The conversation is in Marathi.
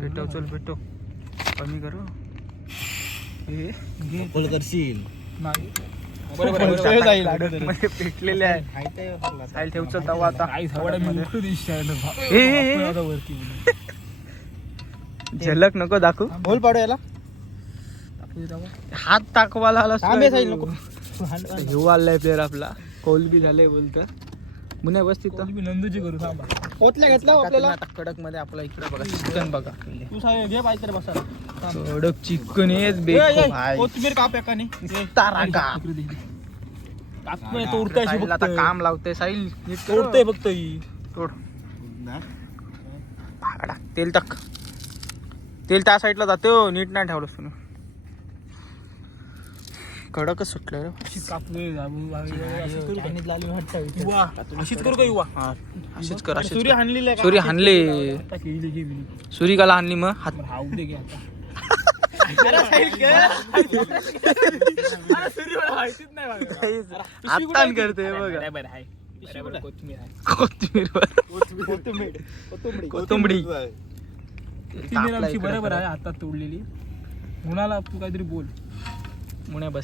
पेटव चल पेटव कमी करू हे घे बोल करशील नाही बरोबर पेटलेले आहे साईल ठेव चल तवा आता झलक नको दाखवू बोल पाडू याला हात टाकवायला आला साईल नको घेऊ आलाय प्लेअर आपला कौल बी झालंय बोलतं मुन्या बस तिथं नंदूची करू थांबा पोतल्या घेतला आपल्याला आता कडक मध्ये आपला इकडे बघा चिकन बघा तू सांग घे पाहिजे बसा कडक चिकन हेच बेको भाई कोथिंबीर काप एकाने तारा का तोडताय साहिल आता काम लावते साहिल नीट कर. तोडतोय फक्त ही तोड भागडा तेल टाक तेल त्या साईडला जाते हो नीट नाही ठेवलं तुम्ही कडकच सुटलं रे अशीच करू का युवा हा अशीच कर अशीच सूर्य कर. हाणलेला सूर्य हाणले सूर्य काला हाणली मग हात आता करते बघा कोथिंबीर बरोबर आहे हातात तोडलेली मुलाला तू काहीतरी बोल मुण्या बस